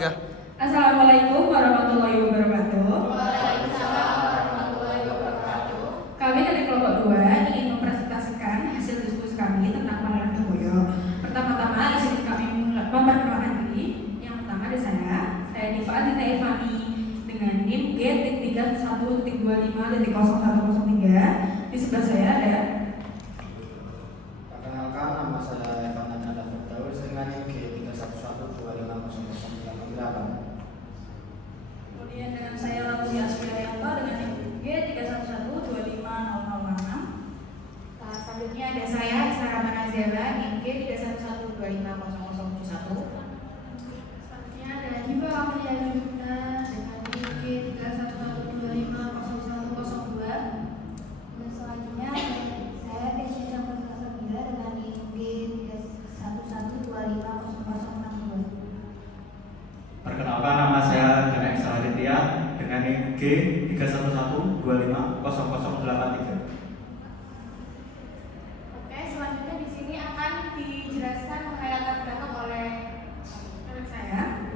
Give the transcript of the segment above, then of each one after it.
3. Assalamualaikum warahmatullahi wabarakatuh. Waalaikumsalam warahmatullahi wabarakatuh. Kami dari kelompok 2 ingin mempresentasikan hasil diskusi kami tentang Pangeran Terboyo. Pertama-tama izin kami memperkenalkan diri. Yang pertama ada saya Diva Adita Evani dengan NIM G.31.25.0103. Di sebelah saya ada. Perkenalkan, nama saya Evan Nanda Firdaus dengan NIM G31125008. Kemudian dengan saya Lalu Asfiarianto dengan NIM G31125006. Selanjutnya ada saya Sarah Manazela NIM G31125071. Selanjutnya ada Diva Amelia Yudhna dengan NIM G3112500102. Dan selanjutnya saya Kesha Syamsuddin dengan NIM G3112500062. Perkenalkan, nama saya Gana Eksa Aditya dengan NIM G3112500083. Oke, selanjutnya di sini akan dijelaskan mengenai latar belakang oleh Saya.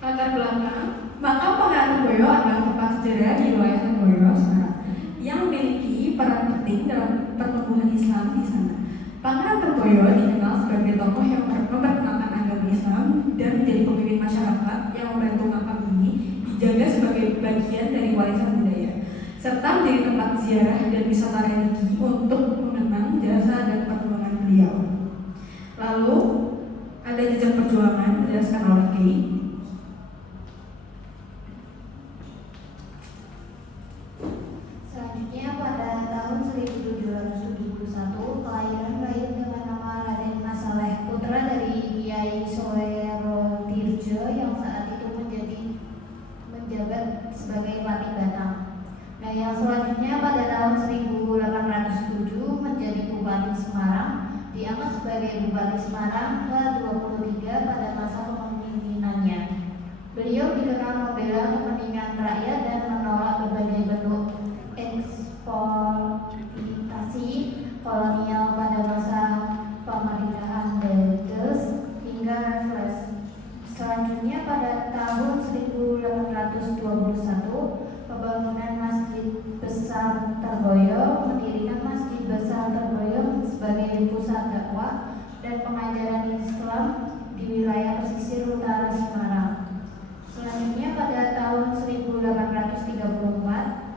Latar belakang, makam Pangeran Terboyo adalah tempat sejarah di wilayah Terboyo, Semarang, yang memiliki peran penting dalam pertumbuhan Islam di sana. Pangeran Terboyo dikenal sebagai tokoh yang memperkenalkan agama Islam dan menjadi pemimpin masyarakat yang membantu makam ini dijaga sebagai bagian dari warisan budaya, serta menjadi tempat ziarah dan wisata religi untuk mengenang jasa dan perjuangan beliau. Lalu ada jejak perjuangan dijelaskan oleh Kay. Selanjutnya pada tahun 1771 kelahiran Raden dengan nama Raden Masaleh, putra dari Kiai Soero Tirjo yang saat itu menjabat sebagai Patih Batang. Nah, yang selanjutnya pada tahun 1807 menjadi Bupati Semarang, diangkat sebagai Bupati Semarang ke-23 pada masa kepemimpinannya. Beliau dikenal membela kepentingan rakyat dan menolak berbagai bentuk eksploitasi kolonial pada masa pemerintahan Belanda hingga Raffles. Selanjutnya pada tahun 1821 pembangunan Masjid Besar Terboyo, mendirikan Masjid Besar Terboyo sebagai pusat dakwah dan pengajaran Islam di wilayah pesisir utara Semarang. Selanjutnya pada tahun 1834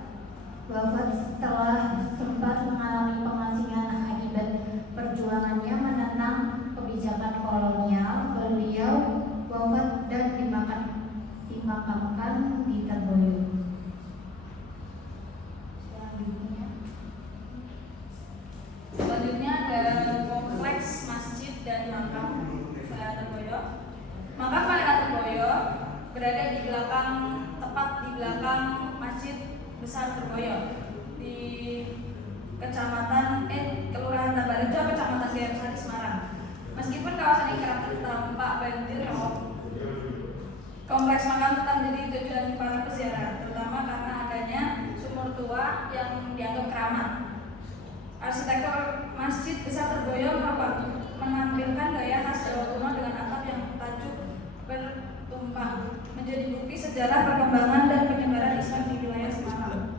wafat setelah sempat mengalami pengasingan akibat perjuangannya menentang kebijakan kolonial. Beliau wafat dan dimakamkan di Terboyo. Selanjutnya ada kompleks masjid dan makam Pangeran Terboyo. Makam Pangeran Terboyo berada di belakang, tepat di belakang Masjid Besar Terboyo di Kelurahan Tabarejo, Kecamatan Gayamsari, Semarang. Meskipun kawasan ini kerap terdampak banjir, kompleks makam tetap menjadi tujuan para peziarah, terutama karena adanya sumur tua yang dianggap keramat. Arsitektur Masjid Besar Terboyo menampilkan gaya khas Jawa kuno dengan atap yang tajuk bertumpang, menjadi bukti sejarah perkembangan dan penyebaran Islam di wilayah Semarang.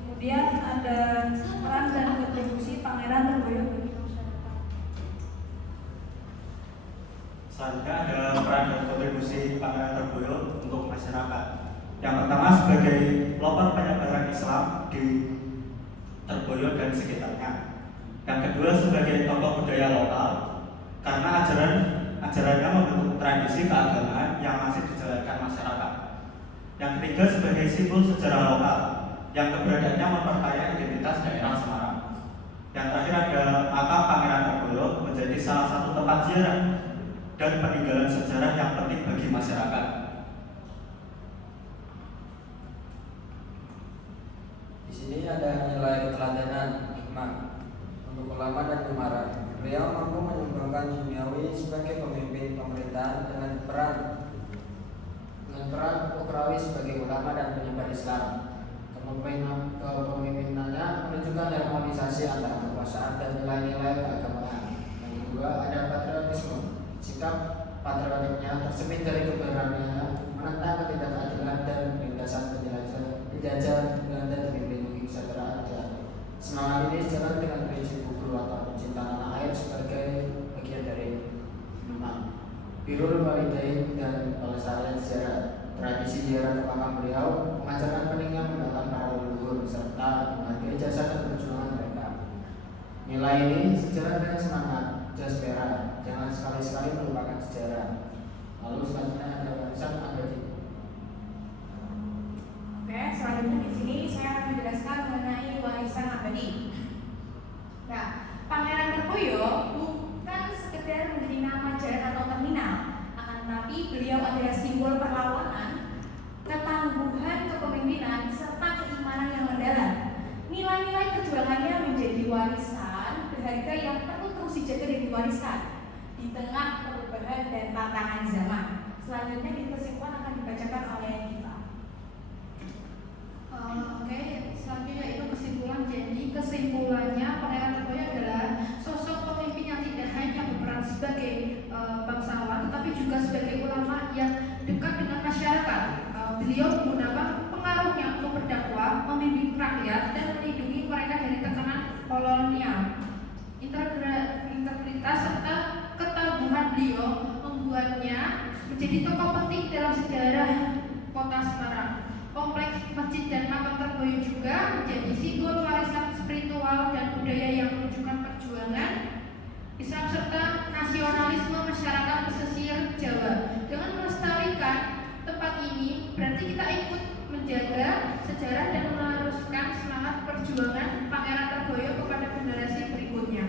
Kemudian ada peran dan kontribusi Pangeran Terboyo bagi masyarakat. Selanjutnya ada peran dan kontribusi Pangeran Terboyo untuk masyarakat. Yang pertama sebagai pelopor penyebaran Islam di Terboyo dan sekitarnya. Yang kedua sebagai tokoh budaya lokal karena ajarannya membentuk tradisi keagamaan yang masih dijalankan masyarakat. Yang ketiga sebagai simbol sejarah lokal yang keberadaannya memperkaya identitas daerah Semarang. Yang terakhir ada makam Pangeran Terboyo menjadi salah satu tempat ziarah dan peninggalan sejarah yang penting bagi masyarakat. Di sini ada nilai keteladanan hikmah untuk ulama dan umara. Beliau mampu menyumbangkan duniawi sebagai pemimpin pemerintahan dengan peran ukrawi sebagai ulama dan penyebar Islam. Kepemimpinannya menunjukkan harmonisasi antara kekuasaan dan nilai-nilai keagamaan. Yang kedua ada patriotisme. sikap patriotiknya tercermin dari keberaniannya menentang ketidakadilan dan penindasan penjajah Belanda demi melindungi kesejahteraan rakyat. Semangat ini sejalan dengan prinsip Guru atau pencinta tanah air sebagai bagian dari Birrul Walidain dan pelestarian sejarah. Tradisi ziarah ke makam beliau mengajarkan pentingnya mendoakan para leluhur serta menghargai jasa dan perjuangan mereka. Nilai ini sejalan dengan semangat Jaspera, jangan sekali-sekali melupakan sejarah. Lalu selanjutnya ada warisan abadi. Oke, selanjutnya di sini saya akan menjelaskan mengenai warisan abadi. Nah, Pangeran Terboyo bukan sekedar menjadi nama jalan atau terminal, akan tetapi beliau adalah simbol perlawanan, ketangguhan kepemimpinan, serta keimanan yang mendalam. Nilai-nilai perjuangannya menjadi warisan berharga yang perlu terus dijaga dan diwariskan di tengah perubahan dan tantangan zaman. Selanjutnya di kesimpulan akan dibacakan oleh Diva. Oke, selanjutnya itu kesimpulan. Jadi kesimpulannya Pangeran Terboyo adalah sosok pemimpin yang tidak hanya berperan sebagai bangsawan, tetapi juga sebagai ulama yang dekat dengan masyarakat. Beliau menggunakan pengaruhnya untuk berdakwah, membimbing rakyat, dan melindungi mereka dari tekanan kolonial. Integritas serta ketangguhan beliau membuatnya menjadi tokoh penting dalam sejarah kota Semarang. Kompleks masjid dan makam Terboyo juga menjadi simbol warisan spiritual dan budaya yang menunjukkan perjuangan Islam serta nasionalisme masyarakat pesisir Jawa. Dengan melestarikan tempat ini, berarti kita ikut menjaga sejarah dan meneruskan semangat perjuangan Pangeran Terboyo kepada generasi berikutnya.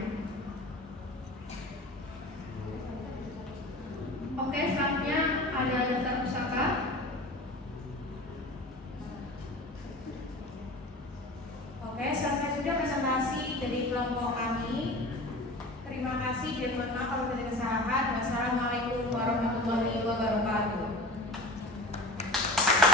Oke, selanjutnya ada daftar pusaka. Oke, selesai sudah presentasi dari kelompok kami. Terima kasih dan mohon maaf kalau tidak ada kesalahan.